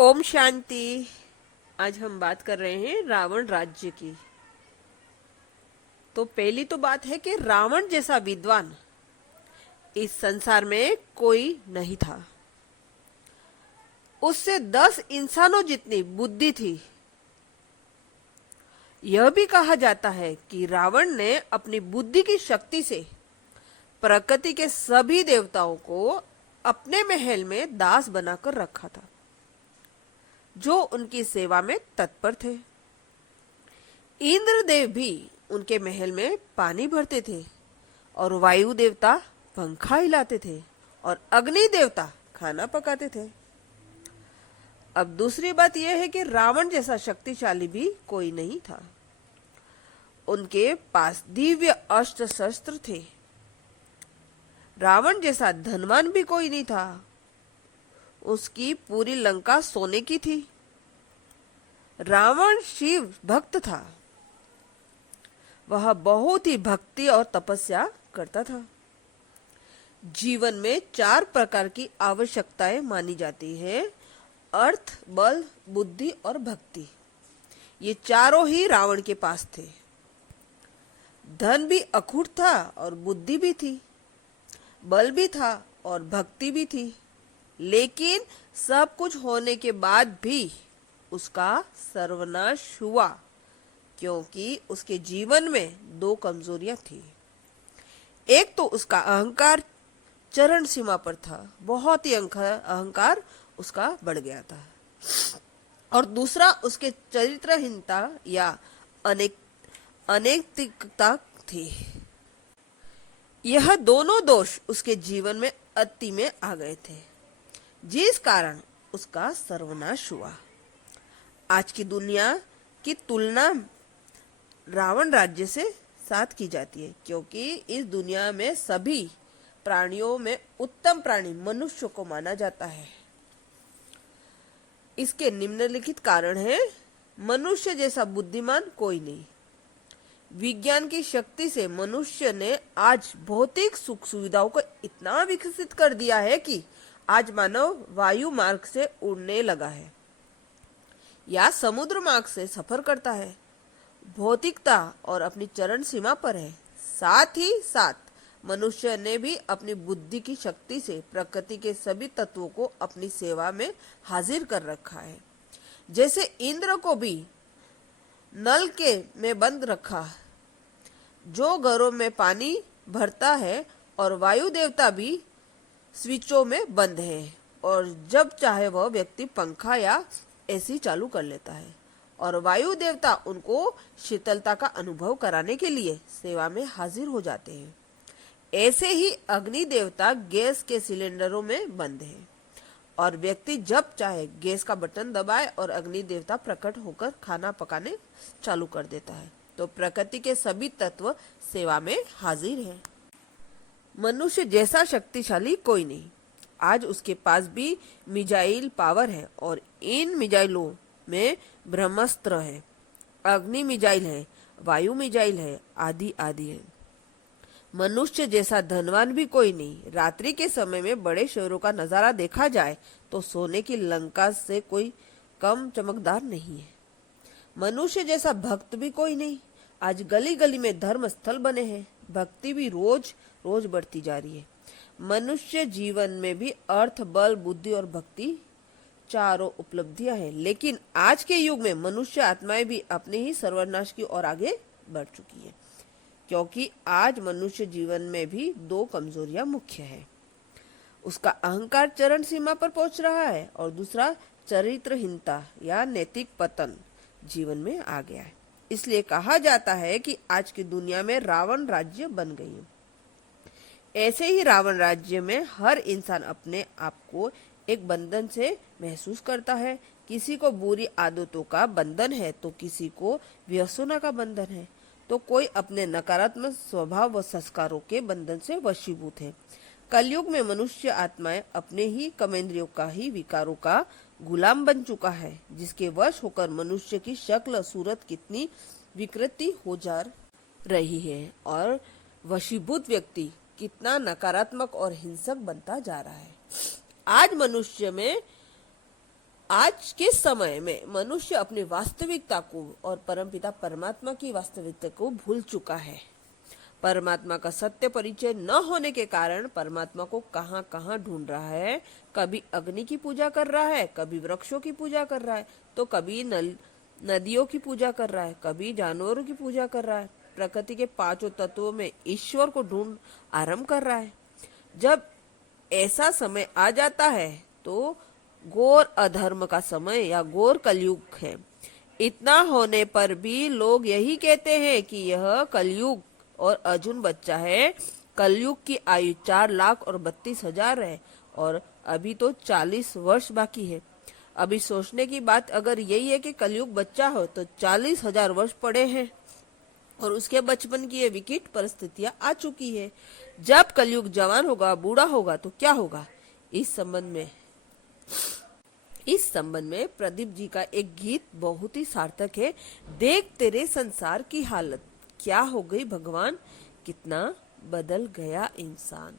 ओम शांति। आज हम बात कर रहे हैं रावण राज्य की। तो पहली तो बात है कि रावण जैसा विद्वान इस संसार में कोई नहीं था। उससे 10 इंसानों जितनी बुद्धि थी। यह भी कहा जाता है कि रावण ने अपनी बुद्धि की शक्ति से प्रकृति के सभी देवताओं को अपने महल में दास बनाकर रखा था, जो उनकी सेवा में तत्पर थे। इंद्रदेव भी उनके महल में पानी भरते थे और वायु देवता पंखा हिलाते थे और अग्नि देवता खाना पकाते थे। अब दूसरी बात यह है कि रावण जैसा शक्तिशाली भी कोई नहीं था। उनके पास दिव्य अस्त्र शस्त्र थे। रावण जैसा धनवान भी कोई नहीं था। उसकी पूरी लंका सोने की थी। रावण शिव भक्त था। वह बहुत ही भक्ति और तपस्या करता था। जीवन में 4 प्रकार की आवश्यकताएं मानी जाती है: अर्थ, बल, बुद्धि और भक्ति। ये चारों ही रावण के पास थे। धन भी अखूट था और बुद्धि भी थी, बल भी था और भक्ति भी थी। लेकिन सब कुछ होने के बाद भी उसका सर्वनाश हुआ, क्योंकि उसके जीवन में 2 कमजोरियां थी। एक तो उसका अहंकार चरम सीमा पर था, बहुत ही अहंकार उसका बढ़ गया था, और दूसरा उसके चरित्रहीनता या अनैतिकता थी। यह दोनों दोष उसके जीवन में अति में आ गए थे, जिस कारण उसका सर्वनाश हुआ। आज की दुनिया की तुलना रावण राज्य से साथ की जाती है, क्योंकि इस दुनिया में सभी प्राणियों में उत्तम प्राणी मनुष्य को माना जाता है। इसके निम्नलिखित कारण है: मनुष्य जैसा बुद्धिमान कोई नहीं। विज्ञान की शक्ति से मनुष्य ने आज भौतिक सुख सुविधाओं को इतना विकसित कर दिया है कि आज मानव वायु मार्ग से उड़ने लगा है या समुद्र मार्ग से सफर करता है। भौतिकता और अपनी चरण सीमा पर है। साथ ही साथ मनुष्य ने भी अपनी बुद्धि की शक्ति से प्रकृति के सभी तत्वों को अपनी सेवा में हाजिर कर रखा है। जैसे इंद्र को भी नल के में बंद रखा, जो घरों में पानी भरता है, और वायु देवता भी स्विचों में बंद है, और जब चाहे वह व्यक्ति पंखा या एसी चालू कर लेता है, और वायु देवता उनको शीतलता का अनुभव कराने के लिए सेवा में हाजिर हो जाते हैं। ऐसे ही अग्नि देवता गैस के सिलेंडरों में बंद है, और व्यक्ति जब चाहे गैस का बटन दबाए और अग्नि देवता प्रकट होकर खाना पकाने चालू कर देता है। तो प्रकृति के सभी तत्व सेवा में हाजिर हैं। मनुष्य जैसा शक्तिशाली कोई नहीं। आज उसके पास भी मिसाइल पावर है, और इन मिसाइलों में ब्रह्मास्त्र है, अग्नि मिसाइल है, वायु मिसाइल है, आदि आदि है। मनुष्य जैसा धनवान भी कोई नहीं। रात्रि के समय में बड़े शहरों का नजारा देखा जाए तो सोने की लंका से कोई कम चमकदार नहीं है। मनुष्य जैसा भक्त भी कोई नहीं। आज गली गली में धर्म स्थल बने हैं। भक्ति भी रोज रोज बढ़ती जा रही है। मनुष्य जीवन में भी अर्थ, बल, बुद्धि और भक्ति चारों उपलब्धियां हैं। लेकिन आज के युग में मनुष्य आत्माएं भी अपने ही सर्वनाश की ओर आगे बढ़ चुकी है, क्योंकि आज मनुष्य जीवन में भी 2 कमजोरियां मुख्य है। उसका अहंकार चरण सीमा पर पहुंच रहा है, और दूसरा चरित्रहीनता या नैतिक पतन जीवन में आ गया है। इसलिए कहा जाता है कि आज की दुनिया में रावण राज्य बन गई है। ऐसे ही रावण राज्य में हर इंसान अपने आप को एक बंधन से महसूस करता है। किसी को बुरी आदतों का बंधन है, तो किसी को व्यसनों का बंधन है, तो कोई अपने नकारात्मक स्वभाव व संस्कारों के बंधन से वशीभूत है। कलयुग में मनुष्य आत्माएं अपने ही कर्मेंद्रियों का ही विकारों का गुलाम बन चुका है, जिसके वश होकर मनुष्य की शक्ल सूरत कितनी विकृति हो जा रही है, और वशीभूत व्यक्ति कितना नकारात्मक और हिंसक बनता जा रहा है। आज मनुष्य में आज के समय में मनुष्य अपनी वास्तविकता को और परमपिता परमात्मा की वास्तविकता को भूल चुका है। परमात्मा का सत्य परिचय न होने के कारण परमात्मा को कहां कहां ढूंढ रहा है। कभी अग्नि की पूजा कर रहा है, कभी वृक्षों की पूजा कर रहा है, तो कभी नदियों की पूजा कर रहा है, कभी जानवरों की पूजा कर रहा है। प्रकृति के पांचों तत्वों में ईश्वर को ढूंढ आरंभ कर रहा है। जब ऐसा समय आ जाता है तो घोर अधर्म का समय या घोर कलयुग है। इतना होने पर भी लोग यही कहते हैं कि यह कलयुग और अर्जुन बच्चा है। कलयुग की आयु 4,32,000 है और अभी तो 40 वर्ष बाकी है। अभी सोचने की बात अगर यही है कि कलयुग बच्चा हो तो 40,000 वर्ष पड़े हैं और उसके बचपन की ये विकट परिस्थितियां आ चुकी है। जब कलयुग जवान होगा, बूढ़ा होगा तो क्या होगा? इस संबंध में प्रदीप जी का एक गीत बहुत ही सार्थक है। देख तेरे संसार की हालत क्या हो गई भगवान, कितना बदल गया इंसान।